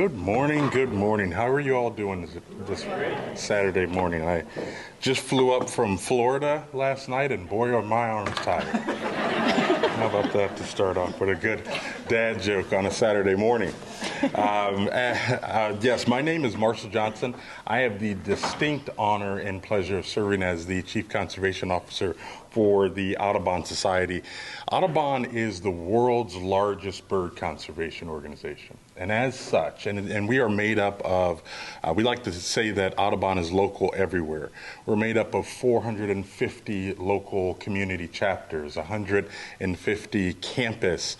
Good morning, good morning. How are you all doing this Saturday morning? I just flew up from Florida last night, and boy, are my arms tired. How about that to start off with a good dad joke on a Saturday morning? Yes, my name is Marci Johnson. I have the distinct honor and pleasure of serving as the Chief Conservation Officer for the Audubon Society. Audubon is the world's largest bird conservation organization. And as such, and we are made up of, we like to say that Audubon is local everywhere. We're made up of 450 local community chapters, 150 campus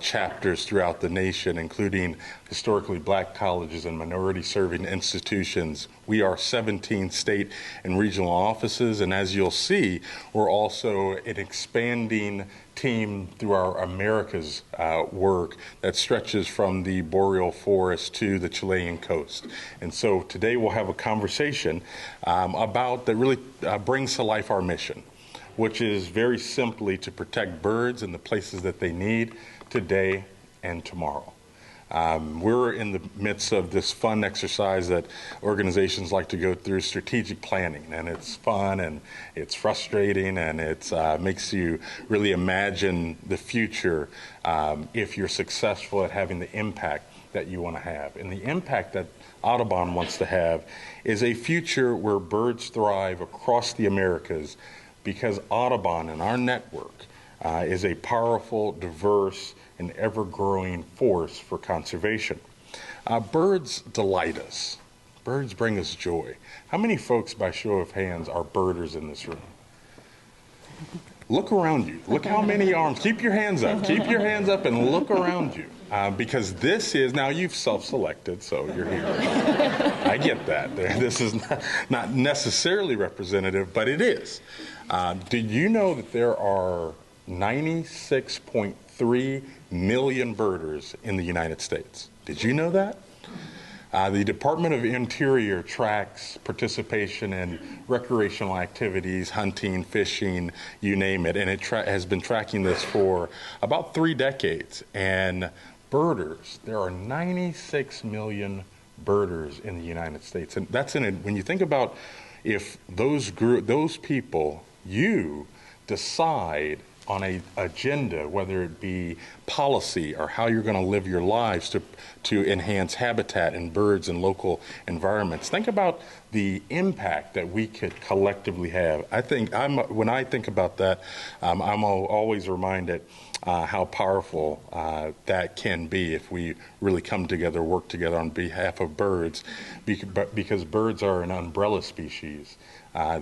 chapters throughout the nation, including historically black colleges and minority-serving institutions. We are 17 state and regional offices, and as you'll see, we're also an expanding team through our Americas work that stretches from the Boreal forest to the Chilean coast. And so today we'll have a conversation about that really brings to life our mission, which is very simply to protect birds in the places that they need today and tomorrow. We're in the midst of this fun exercise that organizations like to go through, strategic planning, and it's fun and it's frustrating and it makes you really imagine the future if you're successful at having the impact that you want to have. And the impact that Audubon wants to have is a future where birds thrive across the Americas because Audubon and our network is a powerful, diverse, and ever-growing force for conservation. Birds delight us. Birds bring us joy. How many folks, by show of hands, are birders in this room? Look around you. Look how many arms. Keep your hands up. Keep your hands up and look around you. Because this is, now you've self-selected, so you're here. I get that. This is not necessarily representative, but it is. Did you know that there are 96.3 million birders in the United States? Did you know that? The Department of Interior tracks participation in recreational activities, hunting, fishing, you name it, and it has been tracking this for about 3 decades. And birders, there are 96 million birders in the United States. And that's when you think about if those people, you decide on an agenda, whether it be policy or how you're going to live your lives to enhance habitat and birds in local environments. Think about the impact that we could collectively have. When I think about that, I'm always reminded how powerful that can be if we really come together, work together on behalf of birds, because birds are an umbrella species.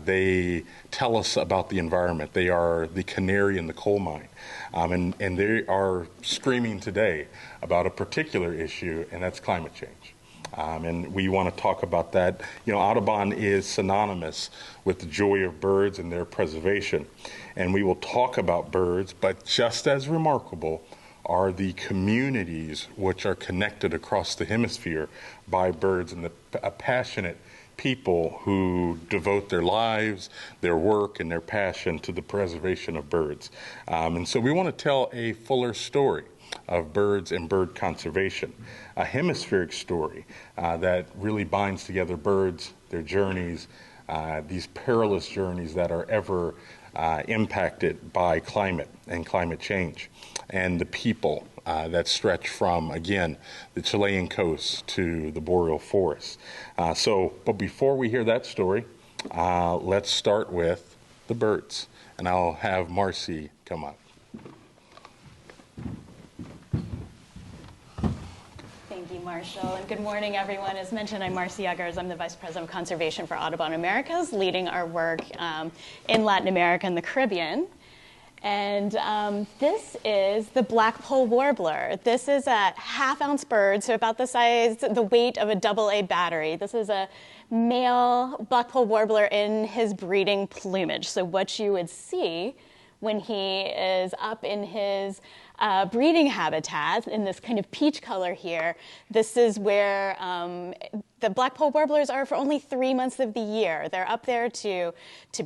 They tell us about the environment. They are the canary in the coal mine. And they are screaming today about a particular issue, and that's climate change. And we want to talk about that. You know, Audubon is synonymous with the joy of birds and their preservation. And we will talk about birds, but just as remarkable are the communities which are connected across the hemisphere by birds and the passionate people who devote their lives, their work, and their passion to the preservation of birds. And so we want to tell a fuller story of birds and bird conservation, a hemispheric story that really binds together birds, their journeys, these perilous journeys that are ever impacted by climate and climate change, and the people that stretch from, again, the Chilean coast to the Boreal forest. But before we hear that story, let's start with the birds, and I'll have Marci come up. Thank you, Marshall, and good morning, everyone. As mentioned, I'm Marci Eggers. I'm the Vice President of Conservation for Audubon Americas, leading our work in Latin America and the Caribbean. And this is the blackpoll warbler. This is a half-ounce bird, so about the weight of a AA battery. This is a male blackpoll warbler in his breeding plumage. So what you would see when he is up in his breeding habitat, in this kind of peach color here, this is where the blackpoll warblers are for only 3 months of the year. They're up there to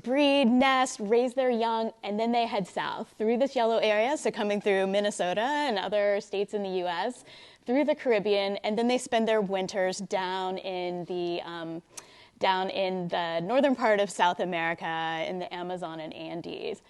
breed, nest, raise their young, and then they head south through this yellow area, so coming through Minnesota and other states in the U.S., through the Caribbean, and then they spend their winters down in the northern part of South America, in the Amazon and Andes.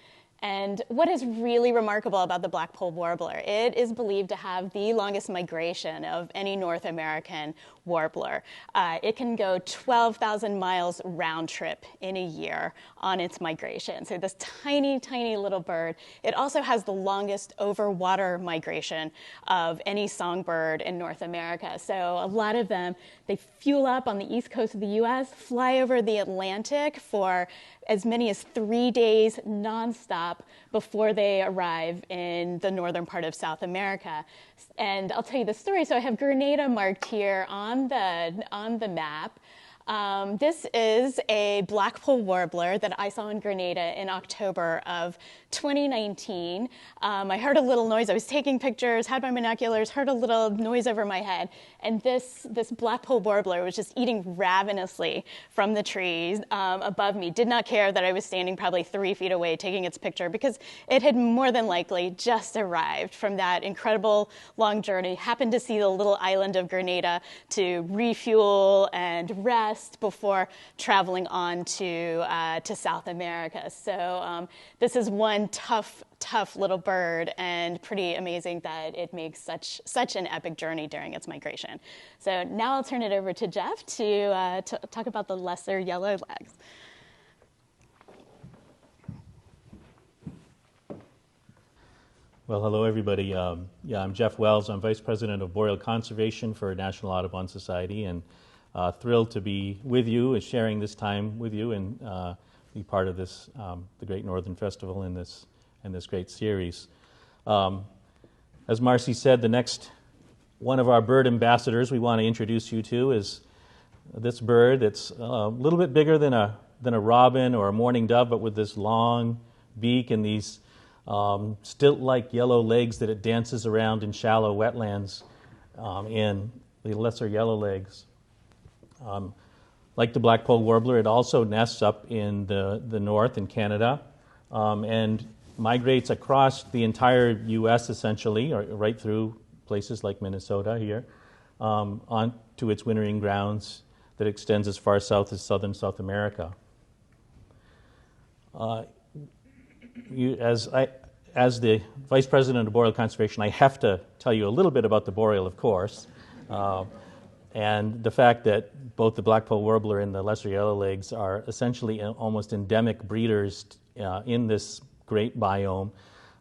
And what is really remarkable about the black-polled warbler, it is believed to have the longest migration of any North American warbler. It can go 12,000 miles round trip in a year on its migration. So this tiny, tiny little bird. It also has the longest over-water migration of any songbird in North America. So a lot of them, they fuel up on the east coast of the U.S., fly over the Atlantic for as many as 3 days nonstop before they arrive in the northern part of South America. And I'll tell you the story. So I have Grenada marked here on the map. This is a black-polled warbler that I saw in Grenada in October of 2019. I heard a little noise. I was taking pictures, had my binoculars, heard a little noise over my head, and this black-polled warbler was just eating ravenously from the trees above me. Did not care that I was standing probably 3 feet away taking its picture, because it had more than likely just arrived from that incredible long journey, happened to see the little island of Grenada to refuel and rest before traveling on to South America. So this is one tough little bird, and pretty amazing that it makes such an epic journey during its migration. So now I'll turn it over to Jeff to talk about the lesser yellowlegs. Well, hello, everybody. I'm Jeff Wells. I'm Vice President of Boreal Conservation for National Audubon Society, and thrilled to be with you and sharing this time with you and be part of this, the Great Northern Festival in this great series. As Marci said, the next one of our bird ambassadors we want to introduce you to is this bird that's a little bit bigger than a robin or a mourning dove, but with this long beak and these stilt-like yellow legs that it dances around in shallow wetlands in the lesser yellowlegs. Like the black-polled warbler, it also nests up in the north in Canada and migrates across the entire U.S. essentially, or right through places like Minnesota here, on to its wintering grounds that extends as far south as southern South America. As the Vice President of Boreal Conservation, I have to tell you a little bit about the boreal, of course. And the fact that both the black-polled warbler and the lesser yellowlegs are essentially almost endemic breeders in this great biome.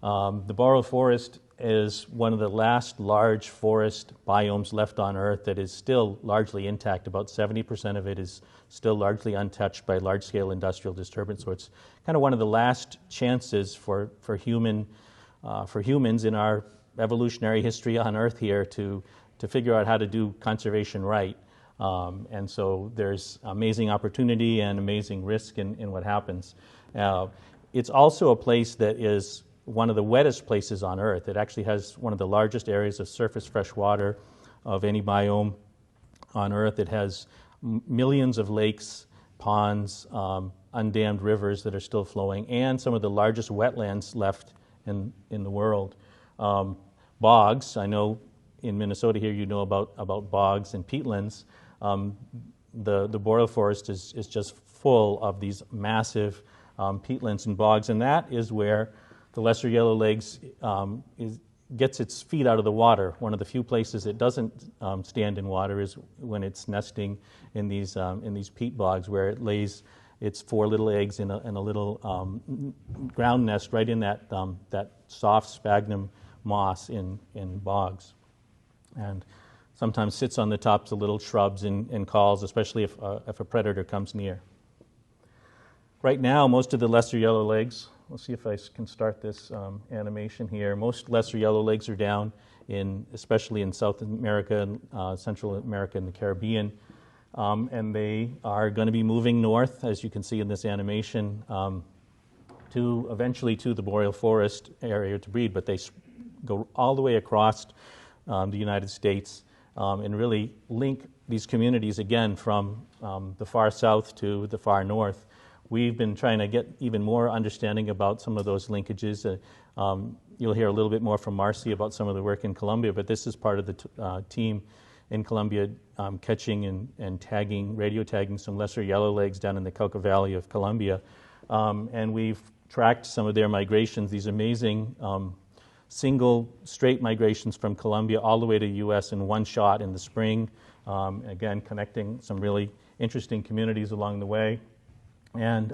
The boreal forest is one of the last large forest biomes left on Earth that is still largely intact. About 70% of it is still largely untouched by large-scale industrial disturbance. So it's kind of one of the last chances for humans in our evolutionary history on Earth here to figure out how to do conservation right. And so there's amazing opportunity and amazing risk in what happens. It's also a place that is one of the wettest places on Earth. It actually has one of the largest areas of surface fresh water of any biome on Earth. It has millions of lakes, ponds, undammed rivers that are still flowing, and some of the largest wetlands left in the world. Bogs, I know in Minnesota here you know about bogs and peatlands. The boreal forest is just full of these massive peatlands and bogs, and that is where the lesser yellowlegs gets its feet out of the water. One of the few places it doesn't stand in water is when it's nesting in these peat bogs, where it lays its 4 little eggs in a little ground nest right in that soft sphagnum moss in bogs, and sometimes sits on the tops of little shrubs and calls, especially if a predator comes near. Right now, most of the lesser yellowlegs, let's see if I can start this animation here. Most lesser yellowlegs are down especially in South America, and Central America, and the Caribbean, and they are going to be moving north, as you can see in this animation, eventually to the boreal forest area to breed. But they go all the way across the United States and really link these communities again from the far south to the far north. We've been trying to get even more understanding about some of those linkages. you'll hear a little bit more from Marci about some of the work in Colombia, but this is part of the team in Colombia catching and tagging, radio tagging some lesser yellowlegs down in the Cauca Valley of Colombia. And we've tracked some of their migrations, these amazing single straight migrations from Colombia all the way to the U.S. in one shot in the spring, again, connecting some really interesting communities along the way. And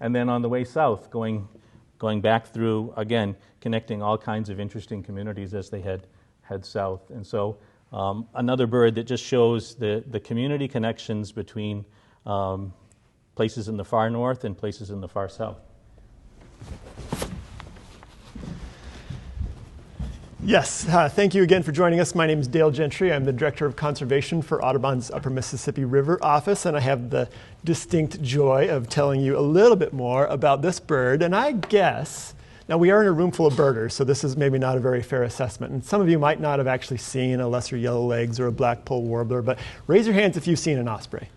then on the way south, going back through, again, connecting all kinds of interesting communities as they head south. And so another bird that just shows the community connections between places in the far north and places in the far south. Yes, thank you again for joining us. My name is Dale Gentry. I'm the Director of Conservation for Audubon's Upper Mississippi River office, and I have the distinct joy of telling you a little bit more about this bird. And I guess, now we are in a room full of birders, so this is maybe not a very fair assessment. And some of you might not have actually seen a lesser yellowlegs or a black-polled warbler, but raise your hands if you've seen an osprey.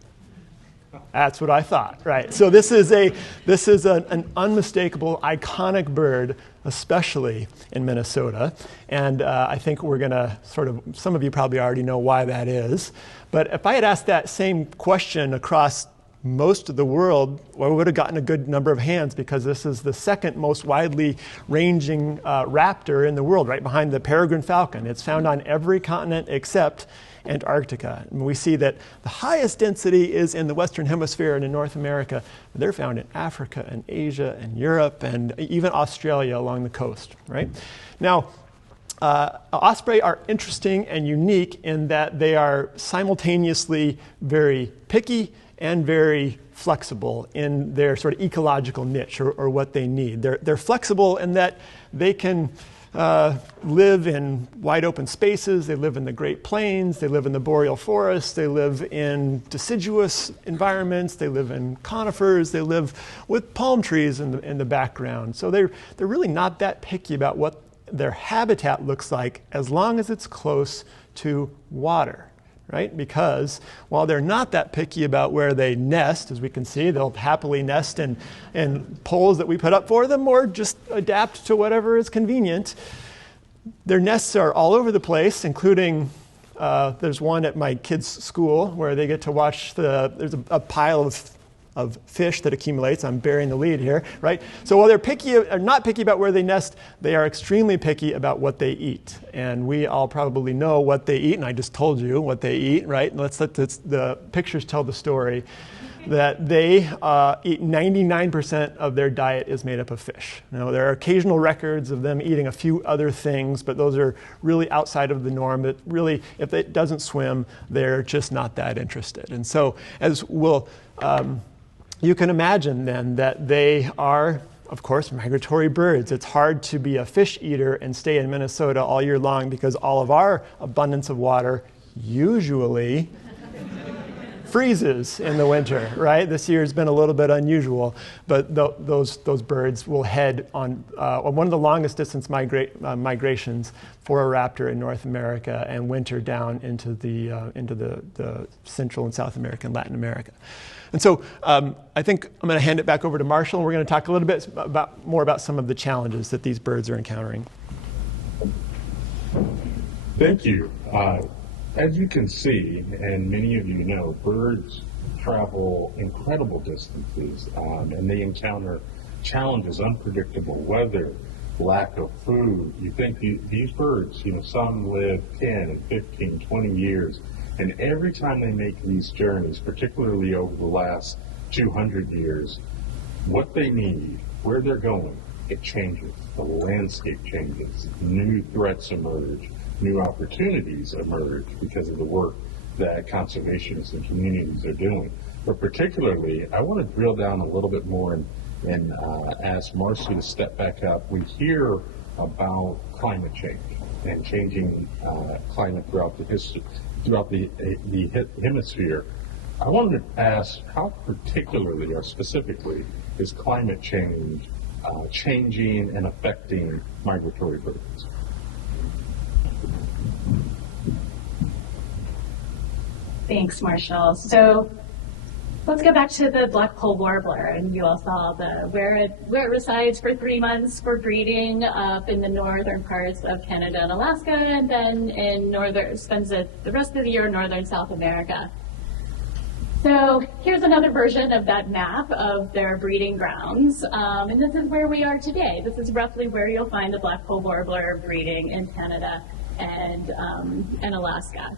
That's what I thought, right? So this is an unmistakable, iconic bird, especially in Minnesota. And I think we're going to some of you probably already know why that is. But if I had asked that same question across most of the world, well, we would have gotten a good number of hands, because this is the second most widely ranging raptor in the world, right behind the peregrine falcon. It's found on every continent except Antarctica. And we see that the highest density is in the Western Hemisphere and in North America. They're found in Africa and Asia and Europe and even Australia along the coast, right? Now, osprey are interesting and unique in that they are simultaneously very picky and very flexible in their sort of ecological niche or what they need. They're flexible in that they can live in wide open spaces. They live in the Great Plains. They live in the Boreal forests. They live in deciduous environments. They live in conifers. They live with palm trees in the background. So they're really not that picky about what their habitat looks like, as long as it's close to water, right? Because while they're not that picky about where they nest, as we can see, they'll happily nest in poles that we put up for them, or just adapt to whatever is convenient. Their nests are all over the place, including there's one at my kids' school where they get to watch there's a pile of fish that accumulates. I'm burying the lead here, right? So while they're not picky about where they nest, they are extremely picky about what they eat. And we all probably know what they eat, and I just told you what they eat, right? And let's let the pictures tell the story, that they eat 99% of their diet is made up of fish. Now, there are occasional records of them eating a few other things, but those are really outside of the norm. That really, if it doesn't swim, they're just not that interested. And so, as we'll you can imagine then that they are, of course, migratory birds. It's hard to be a fish eater and stay in Minnesota all year long, because all of our abundance of water usually freezes in the winter, right? This year has been a little bit unusual, but those birds will head on one of the longest distance migrations for a raptor in North America, and winter down into the Central and South America and Latin America. And so I think I'm going to hand it back over to Marshall, and we're going to talk a little bit more about some of the challenges that these birds are encountering. Thank you. As you can see, and many of you know, birds travel incredible distances, and they encounter challenges, unpredictable weather, lack of food. You think these birds, some live 10, 15, 20 years, and every time they make these journeys, particularly over the last 200 years, what they need, where they're going, it changes. The landscape changes. New threats emerge. New opportunities emerge because of the work that conservationists and communities are doing. But particularly, I want to drill down a little bit more and ask Marci to step back up. We hear about climate change and changing climate throughout the hemisphere. I wanted to ask, how particularly or specifically is climate change changing and affecting migratory birds? Thanks, Marshall. So Let's go back to the black-polled warbler, and you all saw where it resides for 3 months for breeding up in the northern parts of Canada and Alaska, and then spends the rest of the year in northern South America. So here's another version of that map of their breeding grounds, and this is where we are today. This is roughly where you'll find the black-polled warbler breeding in Canada and Alaska.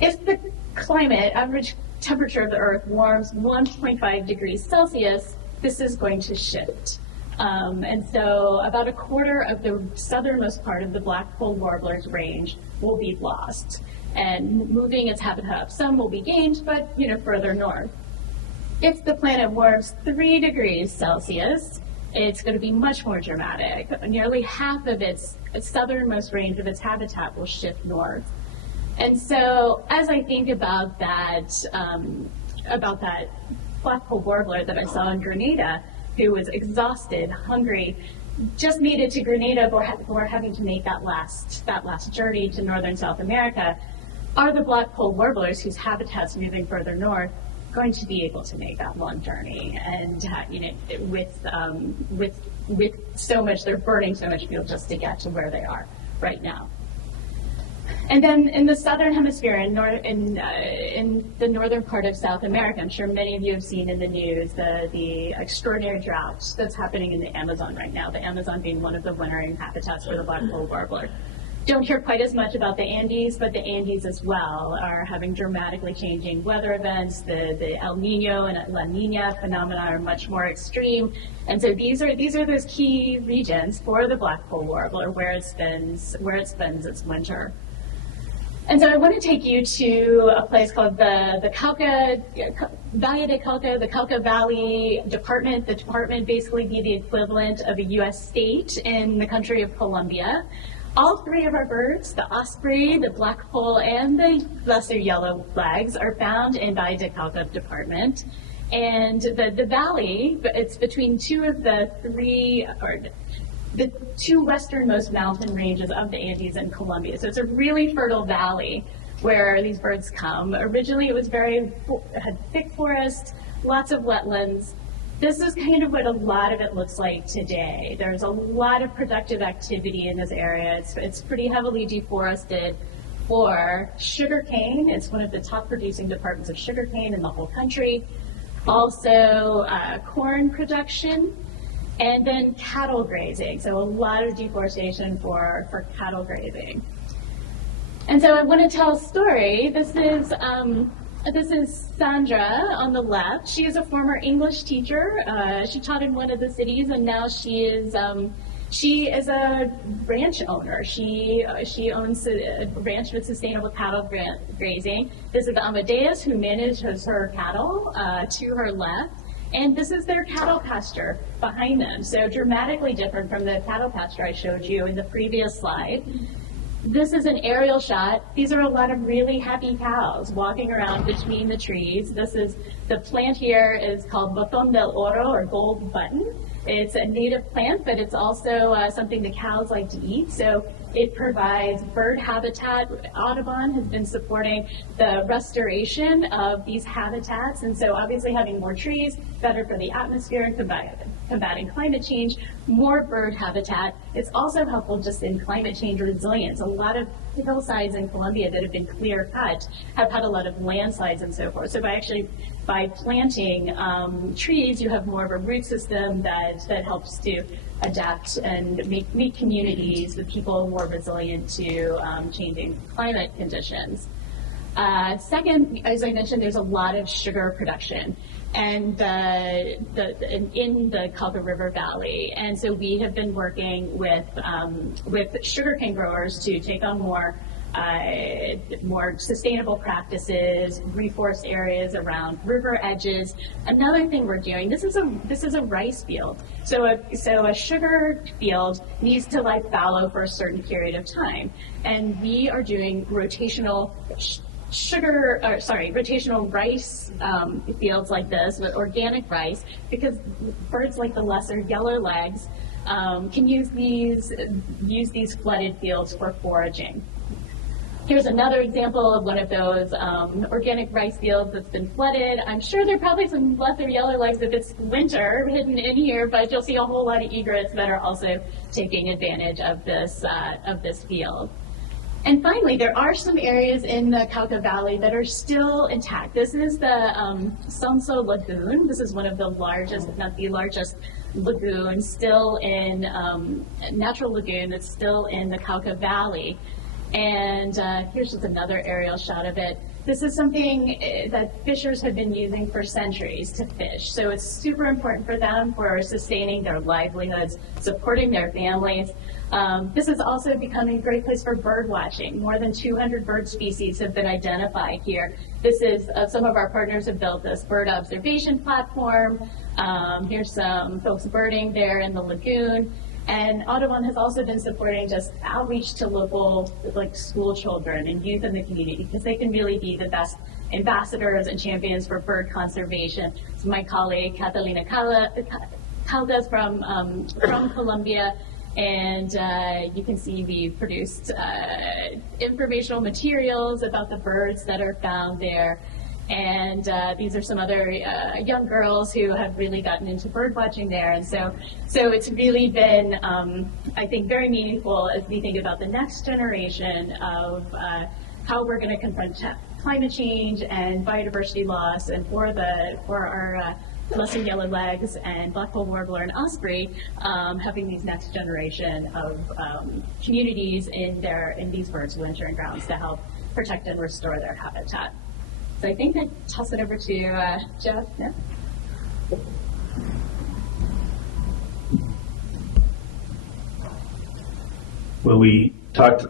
If the climate, average temperature of the Earth, warms 1.5 degrees Celsius, this is going to shift. And so about a quarter of the southernmost part of the black-polled warbler's range will be lost, and moving its habitat up. Some will be gained, but further north. If the planet warms 3 degrees Celsius, it's going to be much more dramatic. Nearly half of its southernmost range of its habitat will shift north. And so, as I think about that black-polled warbler that I saw in Grenada, who was exhausted, hungry, just made it to Grenada before having to make that last journey to northern South America, are the black-polled warblers whose habitat's moving further north going to be able to make that long journey? And with so much, they're burning so much fuel just to get to where they are right now. And then in the southern hemisphere, in the northern part of South America, I'm sure many of you have seen in the news the extraordinary drought that's happening in the Amazon right now, the Amazon being one of the wintering habitats for the black-polled warbler. Don't hear quite as much about the Andes, but the Andes as well are having dramatically changing weather events. The El Nino and La Nina phenomena are much more extreme. And so these are those key regions for the black-polled warbler where it spends its winter. And so I want to take you to a place called the Cauca, Valle de Cauca, the Cauca Valley Department. The department basically be the equivalent of a U.S. state in the country of Colombia. All three of our birds, the osprey, the blackpoll, and the lesser yellow flags, are found in Valle de Cauca Department. And the valley, it's between the two westernmost mountain ranges of the Andes in Colombia. So it's a really fertile valley where these birds come. Originally it was had thick forest, lots of wetlands. This is kind of what a lot of it looks like today. There's a lot of productive activity in this area. It's pretty heavily deforested for sugarcane. It's one of the top producing departments of sugarcane in the whole country. Also corn production. And then cattle grazing, so a lot of deforestation for cattle grazing. And so I want to tell a story. This is Sandra on the left. She is a former English teacher. She taught in one of the cities, and now she is a ranch owner. She owns a ranch with sustainable cattle grazing. This is Amadeus, who manages her cattle to her left. And this is their cattle pasture behind them. So dramatically different from the cattle pasture I showed you in the previous slide. This is an aerial shot. These are a lot of really happy cows walking around between the trees. The plant here is called Botón del Oro, or gold button. It's a native plant, but it's also something the cows like to eat. So it provides bird habitat. Audubon has been supporting the restoration of these habitats. And so obviously having more trees, better for the atmosphere and combating climate change, more bird habitat. It's also helpful just in climate change resilience. A lot of hillsides in Colombia that have been clear cut have had a lot of landslides and so forth. So by planting trees, you have more of a root system that helps to adapt and make communities with people more resilient to changing climate conditions. Second, as I mentioned, there's a lot of sugar production and in the Cauca River Valley, and so we have been working with sugarcane growers to take on more sustainable practices, reforest areas around river edges. Another thing we're doing, this is a rice field. So a sugar field needs to lie fallow for a certain period of time, and we are doing rotational rice fields like this with organic rice, because birds like the lesser yellow legs can use these flooded fields for foraging. Here's another example of one of those organic rice fields that's been flooded. I'm sure there are probably some lesser yellowlegs if it's winter hidden in here, but you'll see a whole lot of egrets that are also taking advantage of this field. And finally, there are some areas in the Cauca Valley that are still intact. This is the Sonso Lagoon. This is one of the largest, if not the largest, lagoon still in natural lagoon that's still in the Cauca Valley. And here's just another aerial shot of it. This is something that fishers have been using for centuries to fish. So it's super important for them for sustaining their livelihoods, supporting their families. This is also becoming a great place for bird watching. More than 200 bird species have been identified here. This is, some of our partners have built this bird observation platform. Here's some folks birding there in the lagoon. And Audubon has also been supporting just outreach to local school children and youth in the community, because they can really be the best ambassadors and champions for bird conservation. So my colleague Catalina Caldas from Colombia, and you can see we've produced informational materials about the birds that are found there. And these are some other young girls who have really gotten into bird watching there. And so it's really been, I think, very meaningful as we think about the next generation of how we're going to confront climate change and biodiversity loss, and for our lesser yellowlegs and blackpoll warbler and osprey, having these next generation of communities in these birds' wintering grounds to help protect and restore their habitat. So I think I'd toss it over to Jeff. Yeah. Well, we talked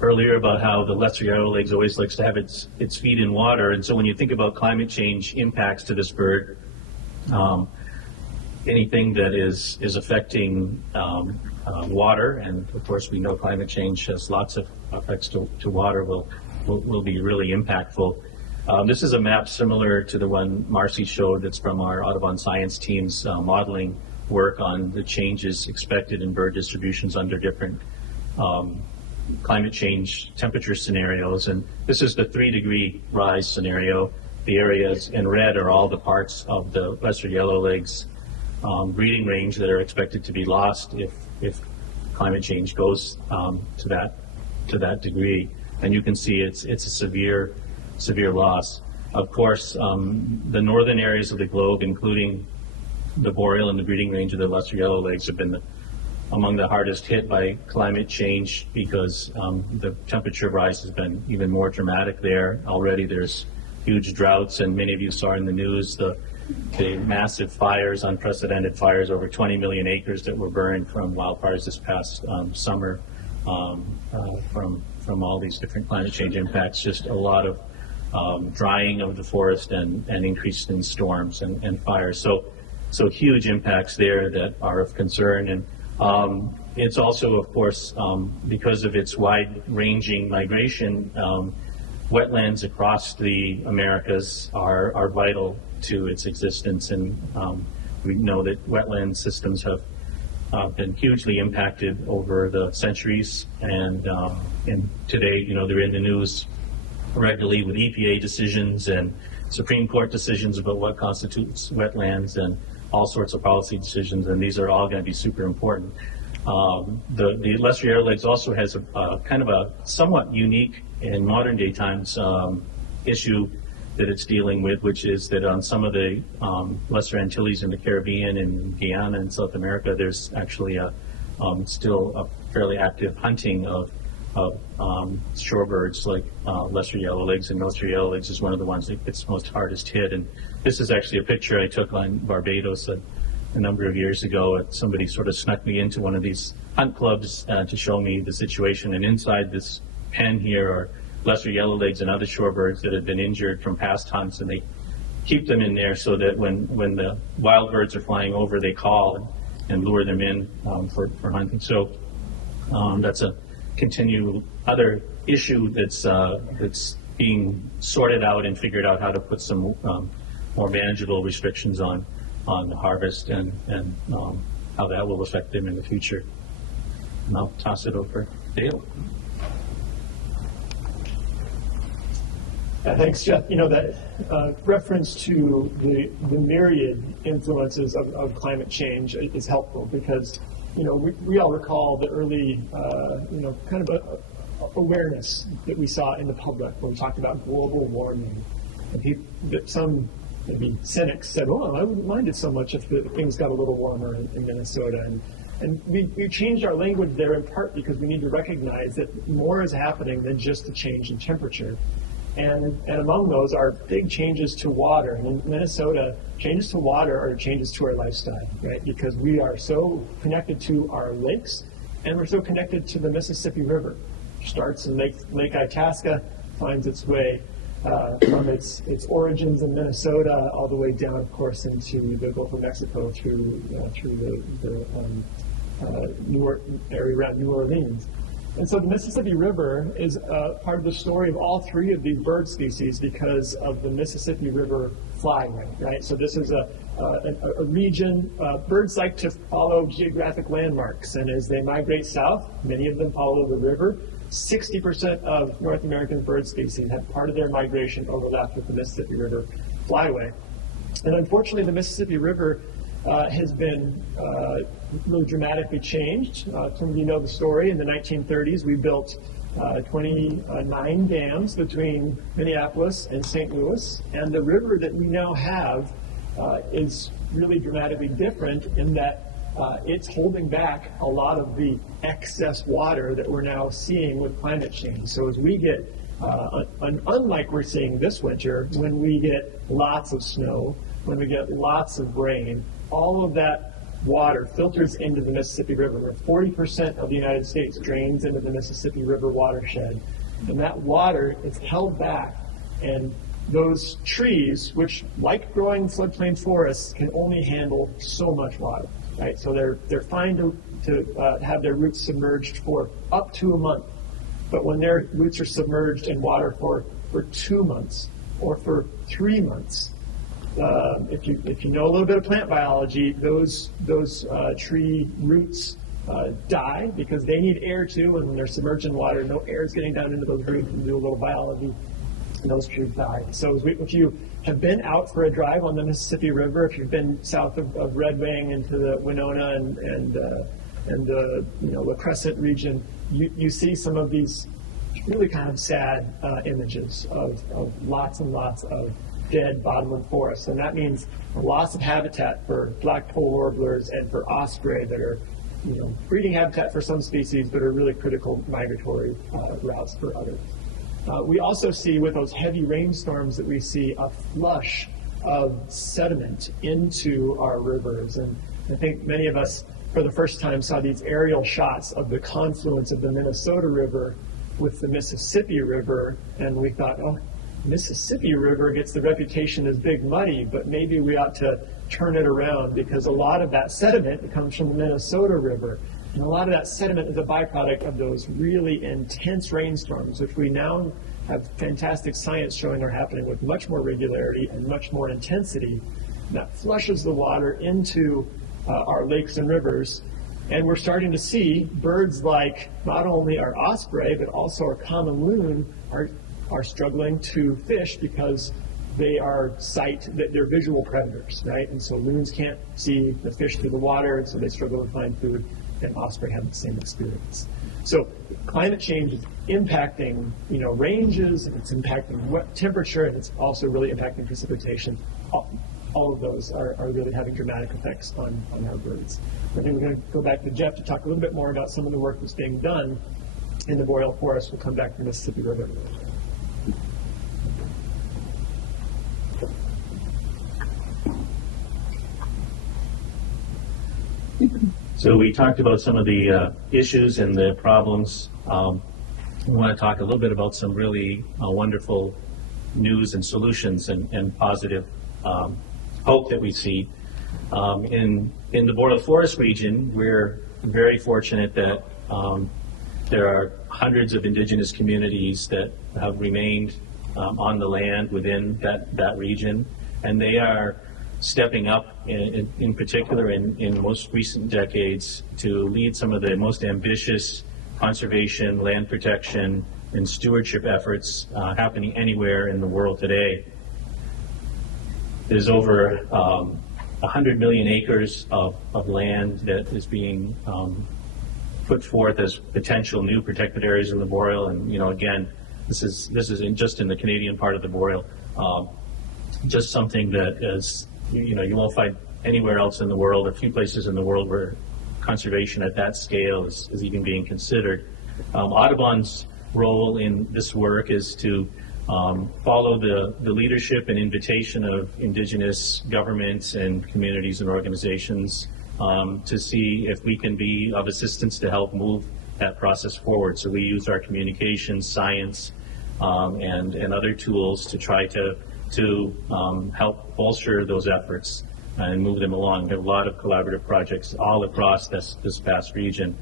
earlier about how the lesser yellowlegs always likes to have its feet in water, and so when you think about climate change impacts to this bird, anything that is affecting water, and of course we know climate change has lots of effects to water, will be really impactful. This is a map similar to the one Marci showed. That's from our Audubon science team's modeling work on the changes expected in bird distributions under different climate change temperature scenarios. And this is the 3-degree rise scenario. The areas in red are all the parts of the lesser yellowlegs breeding range that are expected to be lost if climate change goes to that degree. And you can see it's a severe loss. Of course, the northern areas of the globe, including the Boreal and the breeding range of the lesser yellowlegs, have been among the hardest hit by climate change, because the temperature rise has been even more dramatic there. Already there's huge droughts, and many of you saw in the news the massive fires, unprecedented fires, over 20 million acres that were burned from wildfires this past summer from all these different climate change impacts. Just a lot of drying of the forest and increase in storms and fires. So huge impacts there that are of concern. And it's also, of course, because of its wide-ranging migration, wetlands across the Americas are vital to its existence. And we know that wetland systems have been hugely impacted over the centuries. And today, they're in the news regularly with EPA decisions and Supreme Court decisions about what constitutes wetlands and all sorts of policy decisions, and these are all going to be super important. The lesser yellowlegs also has a kind of a somewhat unique in modern day times issue that it's dealing with, which is that on some of the Lesser Antilles in the Caribbean and Guyana and South America, there's actually still a fairly active hunting of shorebirds like lesser yellowlegs, and lesser yellowlegs is one of the ones that gets most hardest hit. And this is actually a picture I took on Barbados a number of years ago. Somebody sort of snuck me into one of these hunt clubs to show me the situation, and inside this pen here are lesser yellowlegs and other shorebirds that have been injured from past hunts, and they keep them in there so that when the wild birds are flying over, they call and lure them in for hunting. So that's a continued other issue that's being sorted out and figured out how to put some more manageable restrictions on the harvest and how that will affect them in the future. And I'll toss it over to Dale. Thanks, Jeff. You know, that reference to the myriad influences of climate change is helpful because, you know, we all recall the early, you know, kind of awareness that we saw in the public when we talked about global warming. And some maybe cynics said, "Oh, I wouldn't mind it so much if things got a little warmer in Minnesota." And we changed our language there in part because we need to recognize that more is happening than just a change in temperature. And among those are big changes to water. And in Minnesota, changes to water are changes to our lifestyle, right? Because we are so connected to our lakes, and we're so connected to the Mississippi River. It starts in Lake Itasca, finds its way from its origins in Minnesota all the way down, of course, into the Gulf of Mexico through the area around New Orleans. And so the Mississippi River is part of the story of all three of these bird species because of the Mississippi River flyway, right? So this is a region, birds like to follow geographic landmarks, and as they migrate south, many of them follow the river. 60% of North American bird species have part of their migration overlapped with the Mississippi River flyway. And unfortunately, the Mississippi River has been really dramatically changed. Some of you know the story. In the 1930s, we built 29 dams between Minneapolis and St. Louis, and the river that we now have is really dramatically different in that it's holding back a lot of the excess water that we're now seeing with climate change. So as we get, unlike we're seeing this winter, when we get lots of snow, when we get lots of rain, all of that water filters into the Mississippi River, where 40% of the United States drains into the Mississippi River watershed. And that water is held back, and those trees, which like growing floodplain forests, can only handle so much water, right? So they're fine to have their roots submerged for up to a month, but when their roots are submerged in water for 2 months or for 3 months, if you know a little bit of plant biology, those tree roots die because they need air too, and when they're submerged in water, no air is getting down into those roots and do a little biology, and those trees die. So if you have been out for a drive on the Mississippi River, if you've been south of Red Wing into the Winona and the La Crescent region, you see some of these really kind of sad images of lots and lots of dead bottomland forests, and that means a loss of habitat for black-polled warblers and for osprey that are, breeding habitat for some species, but are really critical migratory routes for others. We also see with those heavy rainstorms that we see a flush of sediment into our rivers, and I think many of us for the first time saw these aerial shots of the confluence of the Minnesota River with the Mississippi River, and we thought, oh, Mississippi River gets the reputation as big muddy, but maybe we ought to turn it around because a lot of that sediment comes from the Minnesota River. And a lot of that sediment is a byproduct of those really intense rainstorms, which we now have fantastic science showing are happening with much more regularity and much more intensity. That flushes the water into our lakes and rivers. And we're starting to see birds like not only our osprey, but also our common loon are struggling to fish because they're visual predators, right? And so loons can't see the fish through the water, and so they struggle to find food, and osprey have the same experience. So climate change is impacting, ranges, and it's impacting temperature, and it's also really impacting precipitation. All of those are really having dramatic effects on our birds. I think we're going to go back to Jeff to talk a little bit more about some of the work that's being done in the boreal forest. We'll come back to the Mississippi River. So we talked about some of the issues and the problems. We want to talk a little bit about some really wonderful news and solutions and positive hope that we see. In the Boreal Forest region, we're very fortunate that there are hundreds of indigenous communities that have remained on the land within that region, and they are stepping up in particular in most recent decades to lead some of the most ambitious conservation, land protection, and stewardship efforts happening anywhere in the world today. There's over 100 million acres of land that is being put forth as potential new protected areas in the Boreal, and again, this is just in the Canadian part of the Boreal, just something that is you won't find anywhere else in the world. A few places in the world where conservation at that scale is even being considered. Audubon's role in this work is to follow the leadership and invitation of Indigenous governments and communities and organizations to see if we can be of assistance to help move that process forward. So we use our communications, science, and other tools to try to help bolster those efforts and move them along. We have a lot of collaborative projects all across this vast region.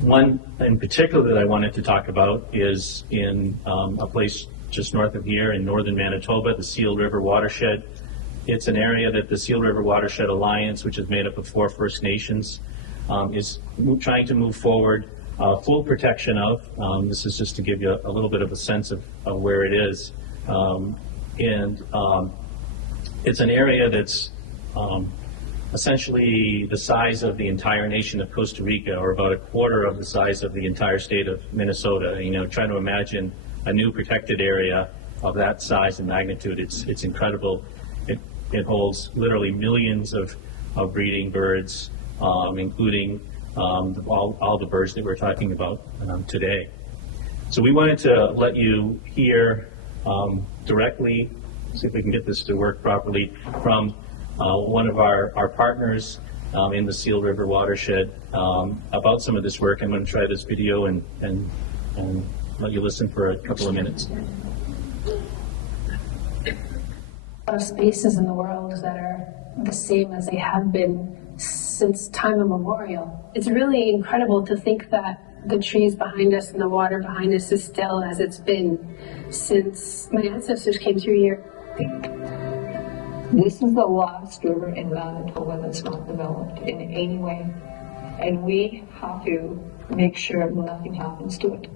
One in particular that I wanted to talk about is in a place just north of here in northern Manitoba, the Seal River watershed. It's an area that the Seal River Watershed Alliance, which is made up of 4 First Nations, is trying to move forward full protection of. This is just to give you a little bit of a sense of where it is. It's an area that's essentially the size of the entire nation of Costa Rica, or about a quarter of the size of the entire state of Minnesota. Trying to imagine a new protected area of that size and magnitude, it's incredible. It holds literally millions of breeding birds, including all the birds that we're talking about today. So we wanted to let you hear directly, see if we can get this to work properly, from one of our partners in the Seal River watershed about some of this work. I'm going to try this video and let you listen for a couple of minutes. A lot of spaces in the world that are the same as they have been since time immemorial. It's really incredible to think that the trees behind us and the water behind us is still as it's been since my ancestors came through here. This is the last river in Manitoba that's not developed in any way, and we have to make sure nothing happens to it.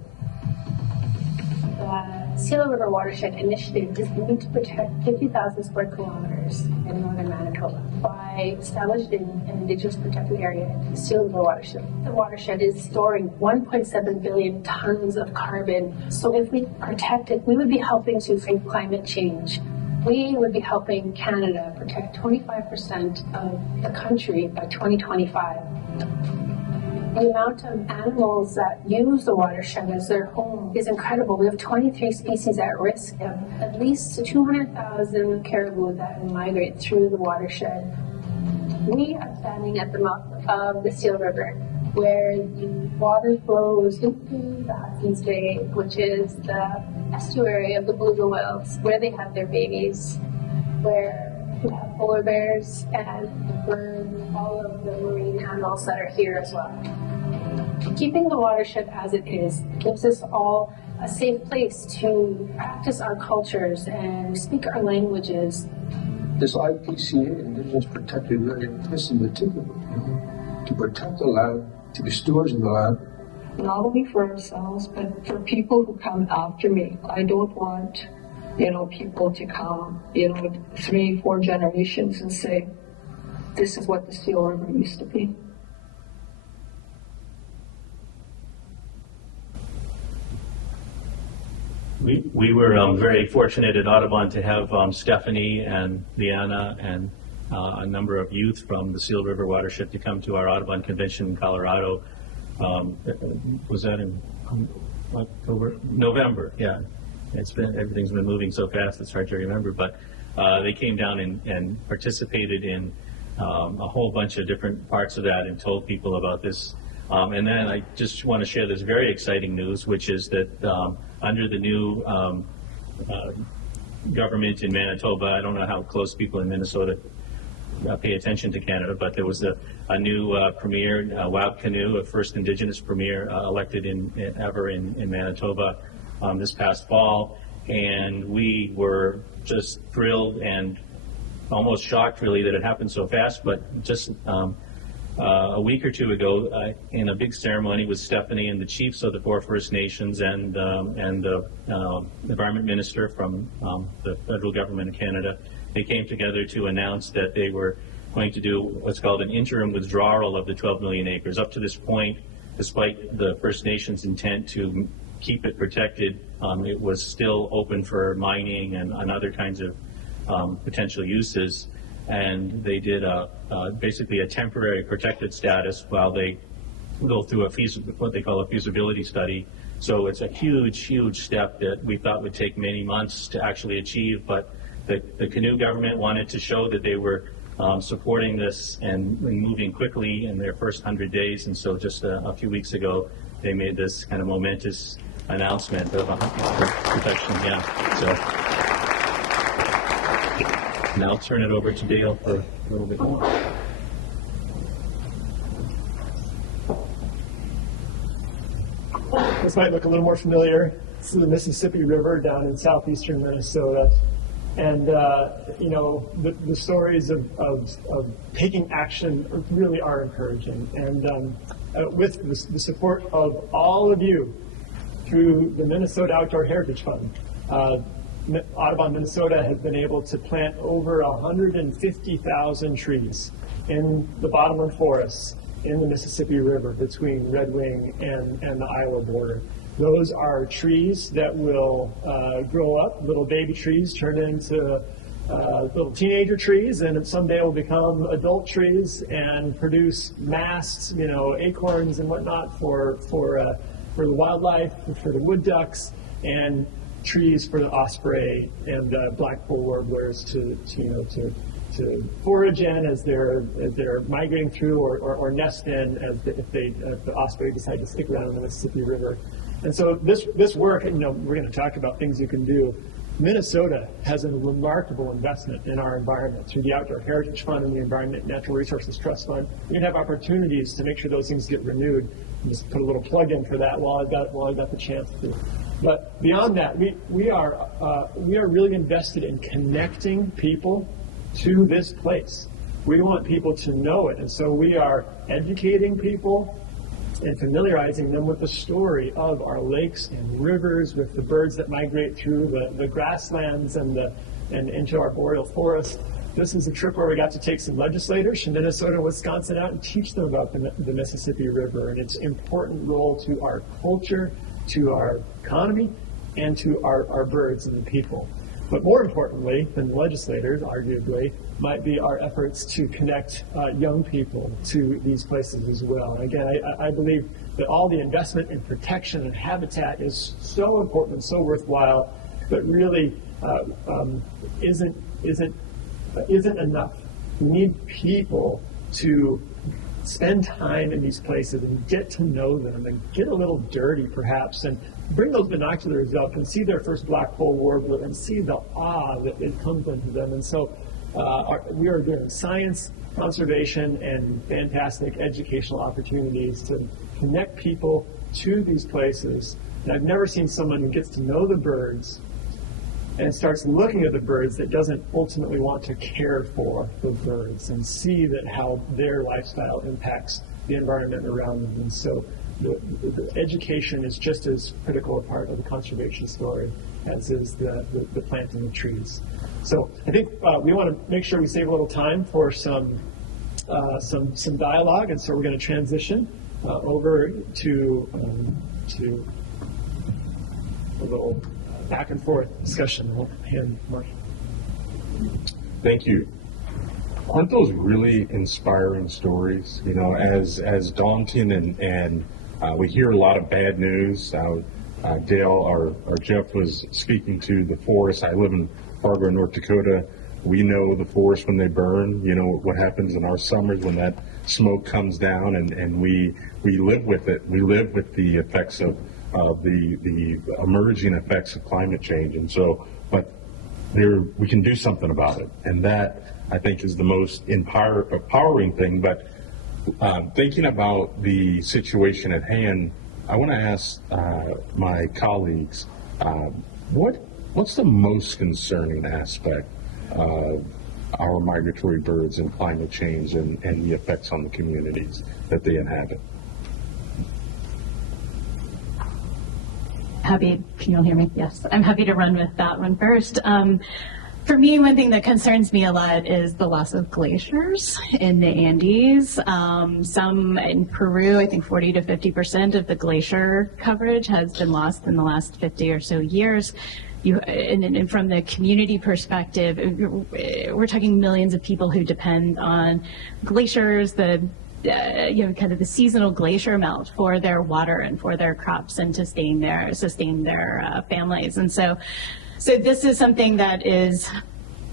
The Seal River Watershed Initiative is going to protect 50,000 square kilometers in northern Manitoba by establishing an Indigenous protected area in the Seal River Watershed. The watershed is storing 1.7 billion tons of carbon, so if we protect it, we would be helping to fight climate change. We would be helping Canada protect 25% of the country by 2025. The amount of animals that use the watershed as their home is incredible. We have 23 species at risk of at least 200,000 caribou that migrate through the watershed. We are standing at the mouth of the Seal River, where the water flows into the Hudson's Bay, which is the estuary of the beluga whales, where they have their babies, where we have polar bears and birds, all of the marine animals that are here as well. Keeping the watershed as it is gives us all a safe place to practice our cultures and speak our languages. This IPCA, Indigenous Protected Area, this is the tip of it, to protect the land, to be stewards of the land. Not only for ourselves, but for people who come after me. I don't want, people to come, 3, 4 generations and say, this is what the Seal River used to be. We were very fortunate at Audubon to have Stephanie and Leanna and a number of youth from the Seal River watershed to come to our Audubon convention in Colorado. Was that in October? November, yeah. Everything's been moving so fast it's hard to remember, but they came down and participated in a whole bunch of different parts of that and told people about this. And then I just want to share this very exciting news, which is that under the new government in Manitoba, I don't know how close people in Minnesota pay attention to Canada, but there was a new premier, Wab Kinew, a first Indigenous premier elected in Manitoba this past fall, and we were just thrilled and almost shocked, really, that it happened so fast. But just a week or two ago in a big ceremony with Stephanie and the chiefs of the 4 First Nations and the Environment Minister from the federal government of Canada. They came together to announce that they were going to do what's called an interim withdrawal of the 12 million acres. Up to this point, despite the First Nations' intent to keep it protected, it was still open for mining and other kinds of potential uses. And they did basically a temporary protected status while they go through what they call a feasibility study. So it's a huge, huge step that we thought would take many months to actually achieve, but the Canoe government wanted to show that they were supporting this and moving quickly in their first 100 days, and so just a few weeks ago they made this kind of momentous announcement of protection. Yeah, so. Now I'll turn it over to Dale for a little bit more. This might look a little more familiar. This is the Mississippi River down in southeastern Minnesota. And, the stories of taking action really are encouraging. And with the support of all of you through the Minnesota Outdoor Heritage Fund, Audubon, Minnesota has been able to plant over 150,000 trees in the bottomland forests in the Mississippi River between Red Wing and the Iowa border. Those are trees that will grow up, little baby trees turn into little teenager trees, and someday will become adult trees and produce masts, acorns and whatnot for the wildlife, for the wood ducks, and trees for the osprey and blackpoll warblers to forage in as they're migrating through or nest in if the osprey decide to stick around in the Mississippi River. And so this work, we're going to talk about things you can do. Minnesota has a remarkable investment in our environment through the Outdoor Heritage Fund and the Environment and Natural Resources Trust Fund. We're going to have opportunities to make sure those things get renewed. I'll just put a little plug in for that while I've got the chance to. But beyond that, we are really invested in connecting people to this place. We want people to know it, and so we are educating people and familiarizing them with the story of our lakes and rivers, with the birds that migrate through the grasslands and into our boreal forest. This is a trip where we got to take some legislators from Minnesota and Wisconsin out and teach them about the Mississippi River and its important role to our culture, to our economy, and to our birds and the people. But more importantly than the legislators, arguably, might be our efforts to connect young people to these places as well. And again, I believe that all the investment in protection and habitat is so important and so worthwhile, but really isn't enough. We need people to spend time in these places and get to know them and get a little dirty perhaps and bring those binoculars up and see their first blackpoll warbler and see the awe that it comes into them. And so we are doing science, conservation, and fantastic educational opportunities to connect people to these places. And I've never seen someone who gets to know the birds and starts looking at the birds that doesn't ultimately want to care for the birds and see that how their lifestyle impacts the environment around them. And so the education is just as critical a part of the conservation story as is the planting of trees. So I think we want to make sure we save a little time for some dialogue, and so we're going to transition over to a little back and forth discussion. I'll hand Marci. Thank you. Aren't those really inspiring stories? As daunting and we hear a lot of bad news. Dale or Jeff was speaking to the forest. I live in Fargo, North Dakota. We know the forest when they burn. What happens in our summers when that smoke comes down, and we live with it. We live with the effects of the emerging effects of climate change. And so, but we can do something about it. And that, I think, is the most empowering thing. But thinking about the situation at hand, I want to ask my colleagues, what's the most concerning aspect of our migratory birds and climate change and the effects on the communities that they inhabit. Can you all hear me? Yes, I'm happy to run with that one first. For me, one thing that concerns me a lot is the loss of glaciers in the Andes. Some in Peru, I think 40 to 50% of the glacier coverage has been lost in the last 50 or so years. And from the community perspective, we're talking millions of people who depend on glaciers, kind of the seasonal glacier melt for their water and for their crops and to sustain their families. And so this is something that is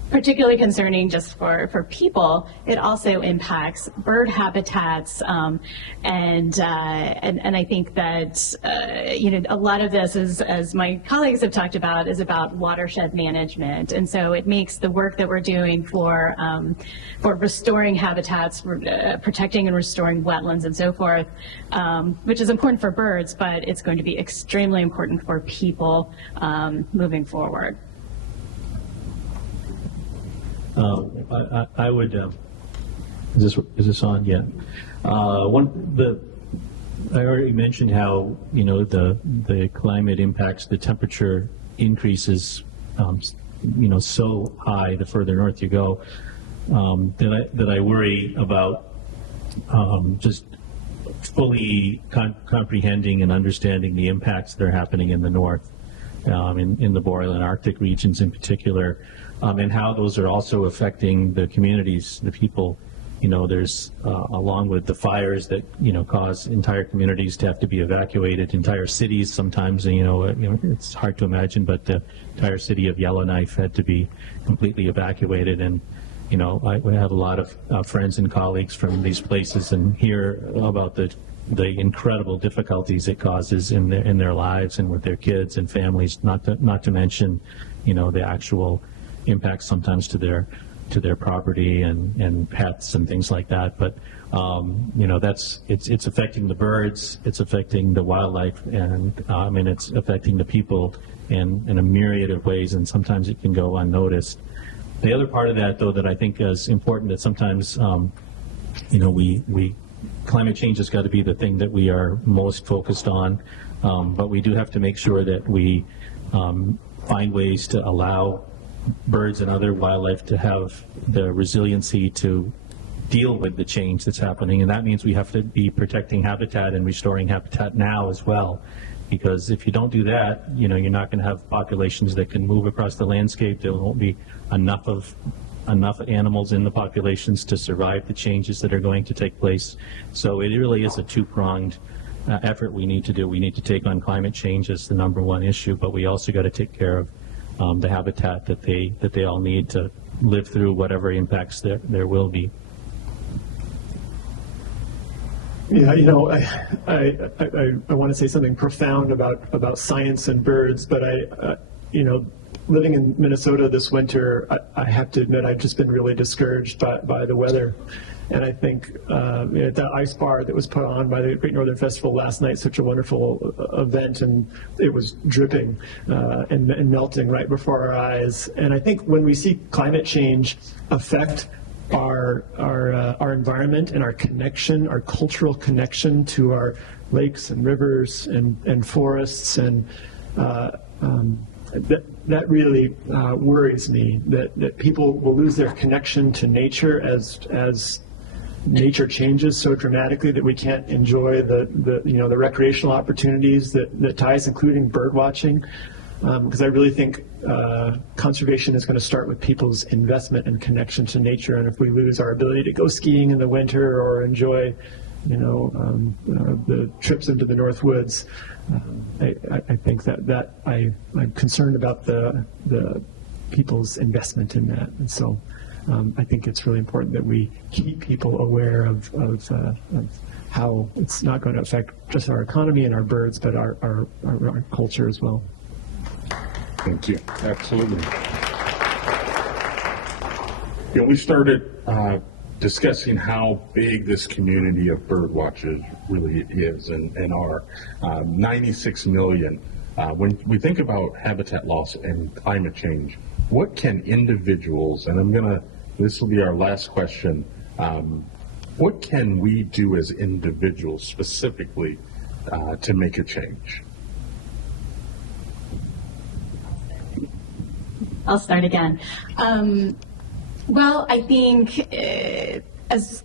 particularly concerning just for people. It also impacts bird habitats, and I think that a lot of this is, as my colleagues have talked about, is about watershed management, and so it makes the work that we're doing for restoring habitats, protecting and restoring wetlands and so forth, which is important for birds, but it's going to be extremely important for people moving forward. I would. Is this on? Yeah. I already mentioned how the climate impacts the temperature increases. So high the further north you go, that I worry about just fully comprehending and understanding the impacts that are happening in the north, in the Boreal and Arctic regions in particular. And how those are also affecting the communities, the people. There's along with the fires that cause entire communities to have to be evacuated, entire cities sometimes. It's hard to imagine, but the entire city of Yellowknife had to be completely evacuated. And I have a lot of friends and colleagues from these places and hear about the incredible difficulties it causes in their lives and with their kids and families. Not to mention, the actual impacts sometimes to their property and pets and things like that. But it's affecting the birds, it's affecting the wildlife, and it's affecting the people in a myriad of ways, and sometimes it can go unnoticed. The other part of that, though, that I think is important, that sometimes climate change has got to be the thing that we are most focused on, but we do have to make sure that we find ways to allow birds and other wildlife to have the resiliency to deal with the change that's happening, and that means we have to be protecting habitat and restoring habitat now as well, because if you don't do that, you're not going to have populations that can move across the landscape. There won't be enough animals in the populations to survive the changes that are going to take place. So it really is a two-pronged effort we need to do. We need to take on climate change as the number one issue, but we also got to take care of the habitat that they all need to live through whatever impacts there will be. Yeah, I want to say something profound about science and birds, but living in Minnesota this winter, I have to admit I've just been really discouraged by the weather. And I think that ice bar that was put on by the Great Northern Festival last night, such a wonderful event, and it was dripping and melting right before our eyes. And I think when we see climate change affect our environment and our connection, our cultural connection to our lakes and rivers and forests, and that really worries me, that people will lose their connection to nature as nature changes so dramatically that we can't enjoy the recreational opportunities that ties, including bird watching. Because I really think conservation is going to start with people's investment and connection to nature. And if we lose our ability to go skiing in the winter or enjoy, the trips into the North Woods, I think that I'm concerned about the people's investment in that. And so I think it's really important that we keep people aware of how it's not going to affect just our economy and our birds, but our culture as well. Thank you. Absolutely. We started discussing how big this community of bird watchers really is and are. 96 million. When we think about habitat loss and climate change, what can individuals, and I'm going to This will be our last question. What can we do as individuals specifically to make a change? I'll start again. Well, I think as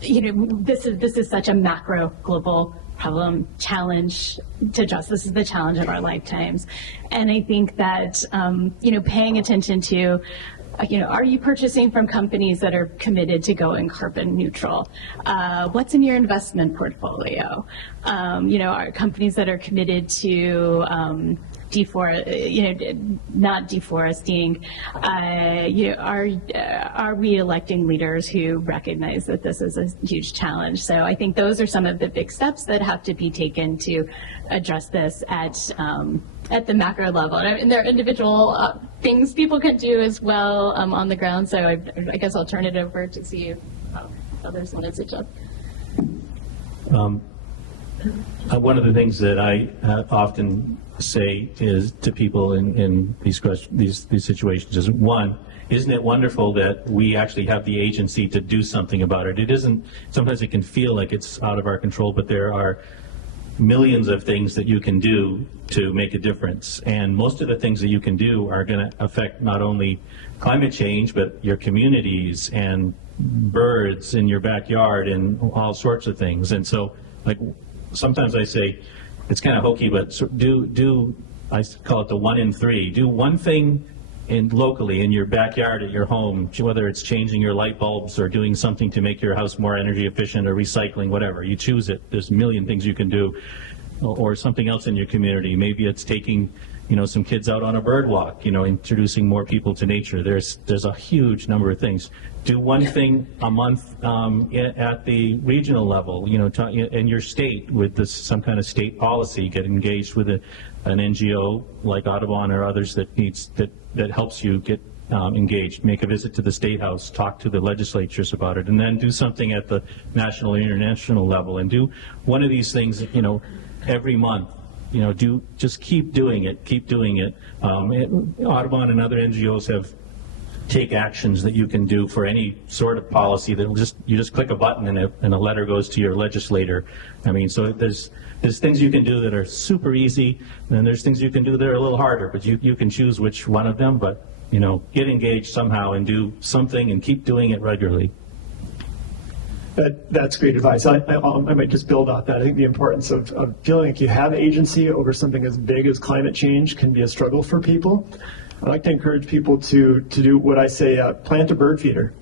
you know, this is such a macro global problem, challenge to address. This is the challenge of our lifetimes, and I think that paying attention to. Are you purchasing from companies that are committed to going carbon neutral? What's in your investment portfolio? Are companies that are committed to not deforesting? Are we electing leaders who recognize that this is a huge challenge? So I think those are some of the big steps that have to be taken to address this at the macro level. And there are individual things people can do as well on the ground. So I guess I'll turn it over to see if others want to suggest. One of the things that I often say is to people in these situations is, one, isn't it wonderful that we actually have the agency to do something about it? It isn't, sometimes it can feel like it's out of our control, but there are millions of things that you can do to make a difference. And most of the things that you can do are going to affect not only climate change, but your communities and birds in your backyard and all sorts of things. And so, like, sometimes I say, it's kind of hokey, but I call it the 1 in 3. Do one thing locally in your backyard at your home, whether it's changing your light bulbs or doing something to make your house more energy efficient or recycling, whatever. You choose it. There's a million things you can do. Or something else in your community. Maybe it's taking some kids out on a bird walk, introducing more people to nature. There's a huge number of things. Do one thing a month at the regional level, in your state with some kind of state policy. Get engaged with an NGO like Audubon or others that helps you get engaged. Make a visit to the State House, talk to the legislatures about it, and then do something at the national or international level. And do one of these things, every month. Just keep doing it. Audubon and other NGOs take actions that you can do for any sort of policy that you just click a button and a letter goes to your legislator. I mean, so there's things you can do that are super easy, and there's things you can do that are a little harder, but you can choose which one of them, but get engaged somehow and do something and keep doing it regularly. That's great advice. I might just build off that. I think the importance of feeling like you have agency over something as big as climate change can be a struggle for people. I like to encourage people to do what I say, plant a bird feeder,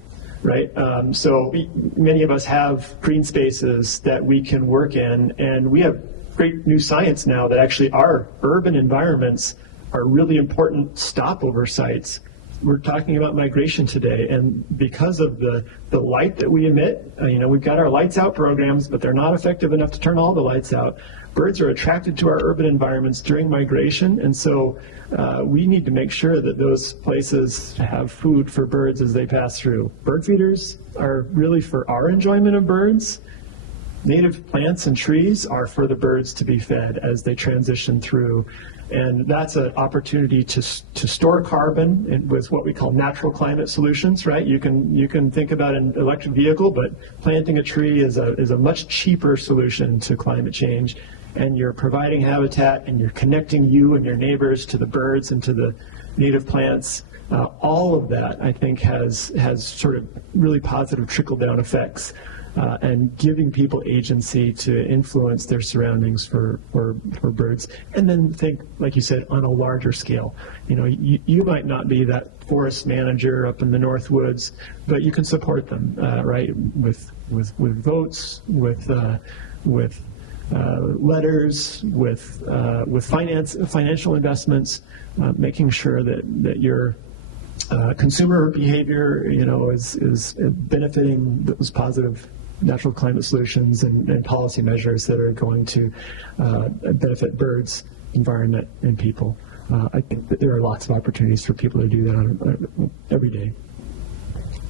right? So many of us have green spaces that we can work in, and we have great new science now that actually our urban environments are really important stopover sites. We're talking about migration today, and because of the light that we emit, we've got our lights out programs, but they're not effective enough to turn all the lights out. Birds are attracted to our urban environments during migration, and so we need to make sure that those places have food for birds as they pass through. Bird feeders are really for our enjoyment of birds. Native plants and trees are for the birds to be fed as they transition through. And that's an opportunity to store carbon with what we call natural climate solutions, right? You can think about an electric vehicle, but planting a tree is a much cheaper solution to climate change. And you're providing habitat, and you're connecting you and your neighbors to the birds and to the native plants. All of that, I think, has sort of really positive trickle-down effects. And giving people agency to influence their surroundings for birds. And then think, like you said, on a larger scale. You might not be that forest manager up in the North Woods, but you can support them, right? With votes, with letters, with financial investments, making sure that your consumer behavior, is benefiting those positive natural climate solutions and policy measures that are going to benefit birds, environment, and people. I think that there are lots of opportunities for people to do that every day.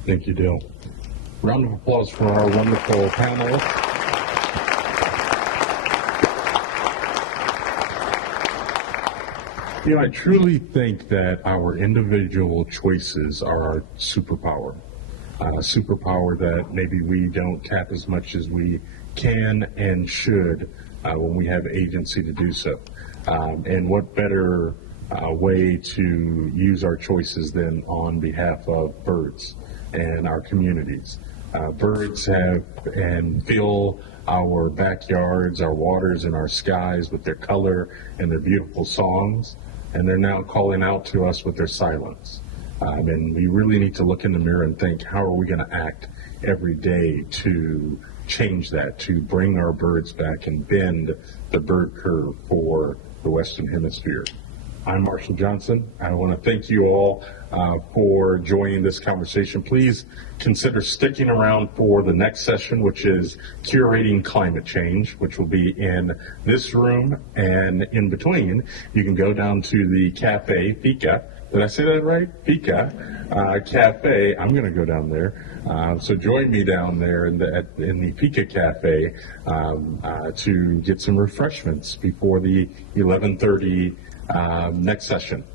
Thank you, Dale. Round of applause for our wonderful panelists. I truly think that our individual choices are our superpower. superpower that maybe we don't tap as much as we can and should when we have agency to do so. And what better way to use our choices than on behalf of birds and our communities. Birds have and fill our backyards, our waters, and our skies with their color and their beautiful songs, and they're now calling out to us with their silence. And we really need to look in the mirror and think, how are we going to act every day to change that, to bring our birds back and bend the bird curve for the Western Hemisphere. I'm Marshall Johnson. I want to thank you all for joining this conversation. Please consider sticking around for the next session, which is Curating Climate Change, which will be in this room, and in between, you can go down to the cafe, Fika. Did I say that right? Fika Cafe. I'm going to go down there. So join me down there in the Fika Cafe to get some refreshments before the 11:30 next session.